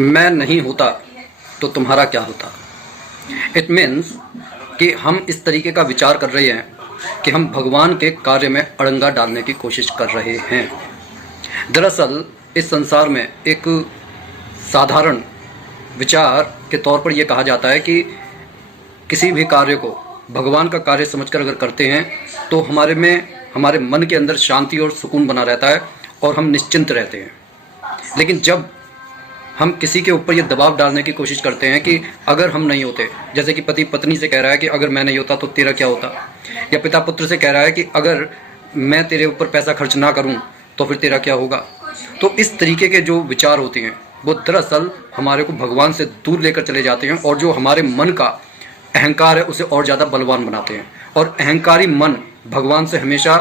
मैं नहीं होता तो तुम्हारा क्या होता। इट मीन्स कि हम इस तरीके का विचार कर रहे हैं कि हम भगवान के कार्य में अड़ंगा डालने की कोशिश कर रहे हैं। दरअसल इस संसार में एक साधारण विचार के तौर पर यह कहा जाता है कि किसी भी कार्य को भगवान का कार्य समझकर अगर करते हैं तो हमारे मन के अंदर शांति और सुकून बना रहता है और हम निश्चिंत रहते हैं। लेकिन जब हम किसी के ऊपर ये दबाव डालने की कोशिश करते हैं कि अगर हम नहीं होते, जैसे कि पति पत्नी से कह रहा है कि अगर मैं नहीं होता तो तेरा क्या होता, या पिता पुत्र से कह रहा है कि अगर मैं तेरे ऊपर पैसा खर्च ना करूं तो फिर तेरा क्या होगा। तो इस तरीके के जो विचार होते हैं वो दरअसल हमारे को भगवान से दूर लेकर चले जाते हैं और जो हमारे मन का अहंकार है उसे और ज़्यादा बलवान बनाते हैं। और अहंकारी मन भगवान से हमेशा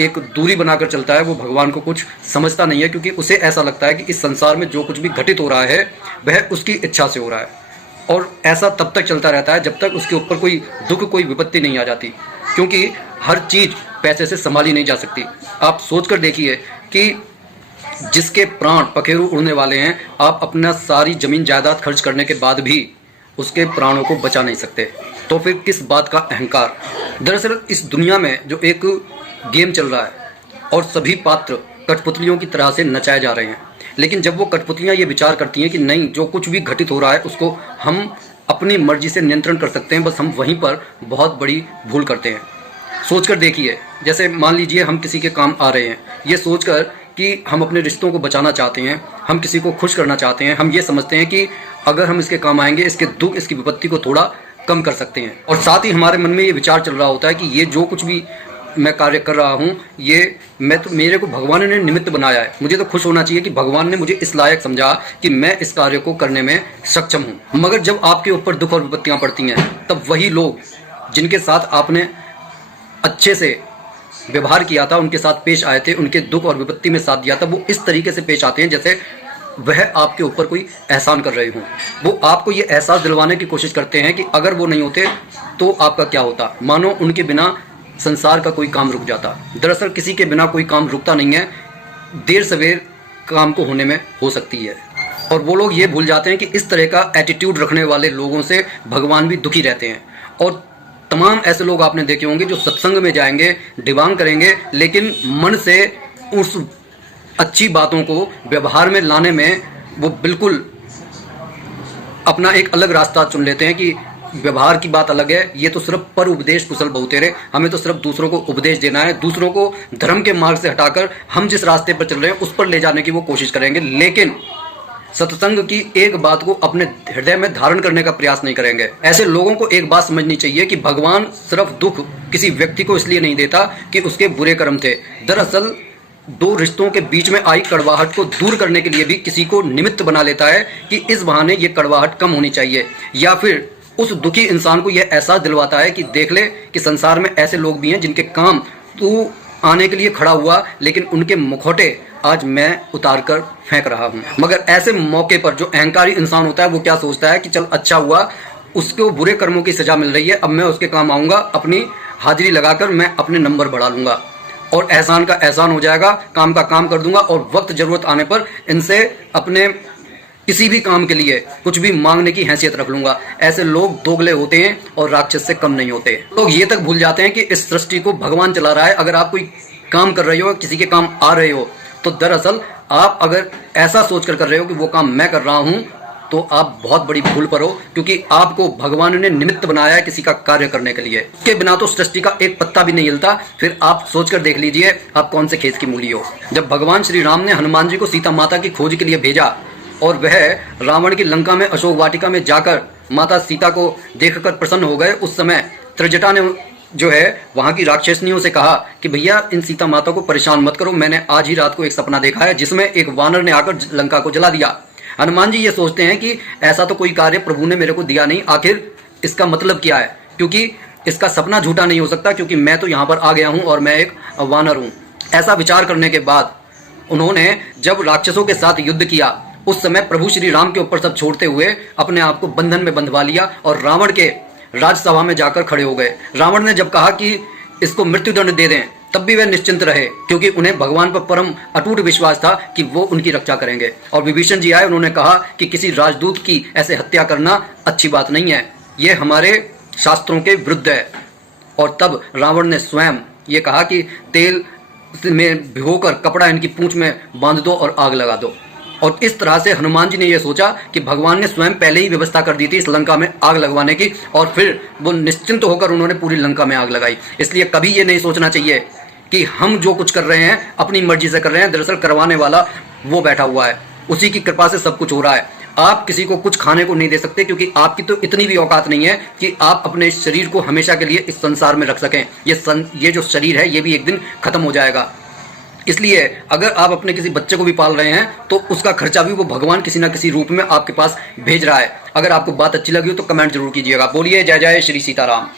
एक दूरी बनाकर चलता है। वो भगवान को कुछ समझता नहीं है, क्योंकि उसे ऐसा लगता है कि इस संसार में जो कुछ भी घटित हो रहा है वह उसकी इच्छा से हो रहा है, और ऐसा तब तक चलता रहता है जब तक उसके ऊपर कोई दुख, कोई विपत्ति नहीं आ जाती, क्योंकि हर चीज़ पैसे से संभाली नहीं जा सकती। आप सोच कर देखिए कि जिसके प्राण पखेरु उड़ने वाले हैं, आप अपना सारी ज़मीन जायदाद खर्च करने के बाद भी उसके प्राणों को बचा नहीं सकते, तो फिर किस बात का अहंकार। दरअसल इस दुनिया में जो एक गेम चल रहा है और सभी पात्र कठपुतलियों की तरह से नचाए जा रहे हैं, लेकिन जब वो कठपुतलियाँ ये विचार करती हैं कि नहीं, जो कुछ भी घटित हो रहा है उसको हम अपनी मर्जी से नियंत्रण कर सकते हैं, बस हम वहीं पर बहुत बड़ी भूल करते हैं। सोचकर देखिए, जैसे मान लीजिए हम किसी के काम आ रहे हैं, ये सोचकर कि हम अपने रिश्तों को बचाना चाहते हैं, हम किसी को खुश करना चाहते हैं, हम ये समझते हैं कि अगर हम इसके काम आएंगे, इसके दुख, इसकी विपत्ति को थोड़ा कम कर सकते हैं। और साथ ही हमारे मन में ये विचार चल रहा होता है कि ये जो कुछ भी मैं कार्य कर रहा हूँ, ये मेरे को भगवान ने निमित्त बनाया है, मुझे तो खुश होना चाहिए कि भगवान ने मुझे इस लायक समझा कि मैं इस कार्य को करने में सक्षम हूँ। मगर जब आपके ऊपर दुख और विपत्तियाँ पड़ती हैं, तब वही लोग जिनके साथ आपने अच्छे से व्यवहार किया था, उनके साथ पेश आए थे, उनके दुख और विपत्ति में साथ दिया था, वो इस तरीके से पेश आते हैं जैसे वह आपके ऊपर कोई एहसान कर रहे हों। वो आपको ये एहसास दिलवाने की कोशिश करते हैं कि अगर वो नहीं होते तो आपका क्या होता, मानो उनके बिना संसार का कोई काम रुक जाता। दरअसल किसी के बिना कोई काम रुकता नहीं है, देर सवेर काम को होने में हो सकती है। और वो लोग ये भूल जाते हैं कि इस तरह का एटीट्यूड रखने वाले लोगों से भगवान भी दुखी रहते हैं। और तमाम ऐसे लोग आपने देखे होंगे जो सत्संग में जाएंगे, डिवांग करेंगे, लेकिन मन से उस अच्छी बातों को व्यवहार में लाने में वो बिल्कुल अपना एक अलग रास्ता चुन लेते हैं कि व्यवहार की बात अलग है, ये तो सिर्फ पर उपदेश कुशल बहुतेरे, हमें तो सिर्फ दूसरों को उपदेश देना है, दूसरों को धर्म के मार्ग से हटाकर हम जिस रास्ते पर चल रहे हैं उस पर ले जाने की वो कोशिश करेंगे, लेकिन सत्संग की एक बात को अपने हृदय में धारण करने का प्रयास नहीं करेंगे। ऐसे लोगों को एक बात समझनी चाहिए कि भगवान सिर्फ दुख किसी व्यक्ति को इसलिए नहीं देता कि उसके बुरे कर्म थे। दरअसल दो रिश्तों के बीच में आई कड़वाहट को दूर करने के लिए भी किसी को निमित्त बना लेता है कि इस बहाने ये कड़वाहट कम होनी चाहिए, या फिर उस दुखी इंसान को यह एहसास दिलवाता है कि देख ले कि संसार में ऐसे लोग भी हैं जिनके काम तू आने के लिए खड़ा हुआ, लेकिन उनके मुखौटे आज मैं उतार कर फेंक रहा हूँ। मगर ऐसे मौके पर जो अहंकारी इंसान होता है वो क्या सोचता है कि चल अच्छा हुआ, उसको बुरे कर्मों की सजा मिल रही है, अब मैं उसके काम आऊँगा, अपनी हाजिरी लगाकर मैं अपने नंबर बढ़ा लूँगा और एहसान का एहसान हो जाएगा, काम का काम कर दूंगा, और वक्त ज़रूरत आने पर इनसे अपने किसी भी काम के लिए कुछ भी मांगने की हैसियत रख लूंगा। ऐसे लोग दोगले होते हैं और राक्षस से कम नहीं होते। लोग ये तक भूल जाते हैं कि इस सृष्टि को भगवान चला रहा है। अगर आप कोई काम कर रहे हो, किसी के काम आ रहे हो, तो दरअसल आप अगर ऐसा सोच कर रहे हो कि वो काम मैं कर रहा हूँ, तो आप बहुत बड़ी भूल पर हो, क्योंकि आपको भगवान ने निमित्त बनाया है किसी का कार्य करने के लिए। उसके बिना तो सृष्टि का एक पत्ता भी नहीं हिलता। फिर आप सोचकर देख लीजिए आप कौन से खेत की मूली हो। जब भगवान श्री राम ने हनुमान जी को सीता माता की खोज के लिए भेजा और वह रावण की लंका में अशोक वाटिका में जाकर माता सीता को देखकर प्रसन्न हो गए, उस समय त्रिजटा ने जो है वहाँ की राक्षसनियों से कहा कि भैया इन सीता माता को परेशान मत करो, मैंने आज ही रात को एक सपना देखा है जिसमें एक वानर ने आकर लंका को जला दिया। हनुमान जी ये सोचते हैं कि ऐसा तो कोई कार्य प्रभु ने मेरे को दिया नहीं, आखिर इसका मतलब क्या है, क्योंकि इसका सपना झूठा नहीं हो सकता, क्योंकि मैं तो यहाँ पर आ गया हूँ और मैं एक वानर हूँ। ऐसा विचार करने के बाद उन्होंने जब राक्षसों के साथ युद्ध किया, उस समय प्रभु श्री राम के ऊपर सब छोड़ते हुए अपने आप को बंधन में बंधवा लिया और रावण के राजसभा में जाकर खड़े हो गए। रावण ने जब कहा कि इसको मृत्युदंड दे दें, तब भी वे निश्चिंत रहे, क्योंकि उन्हें भगवान पर परम अटूट विश्वास था कि वो उनकी रक्षा करेंगे। और विभीषण जी आए, उन्होंने कहा कि किसी राजदूत की ऐसे हत्या करना अच्छी बात नहीं है, ये हमारे शास्त्रों के विरुद्ध है। और तब रावण ने स्वयं ये कहा कि तेल में भिगोकर कपड़ा इनकी पूंछ में बांध दो और आग लगा दो। और इस तरह से हनुमान जी ने यह सोचा कि भगवान ने स्वयं पहले ही व्यवस्था कर दी थी इस लंका में आग लगवाने की, और फिर वो निश्चिंत होकर उन्होंने पूरी लंका में आग लगाई। इसलिए कभी ये नहीं सोचना चाहिए कि हम जो कुछ कर रहे हैं अपनी मर्जी से कर रहे हैं। दरअसल करवाने वाला वो बैठा हुआ है, उसी की कृपा से सब कुछ हो रहा है। आप किसी को कुछ खाने को नहीं दे सकते, क्योंकि आपकी तो इतनी भी औकात नहीं है कि आप अपने शरीर को हमेशा के लिए इस संसार में रख सकें। ये जो शरीर है ये भी एक दिन खत्म हो जाएगा। इसलिए अगर आप अपने किसी बच्चे को भी पाल रहे हैं तो उसका खर्चा भी वो भगवान किसी ना किसी रूप में आपके पास भेज रहा है। अगर आपको बात अच्छी लगी हो तो कमेंट जरूर कीजिएगा। बोलिए जय जय श्री सीताराम।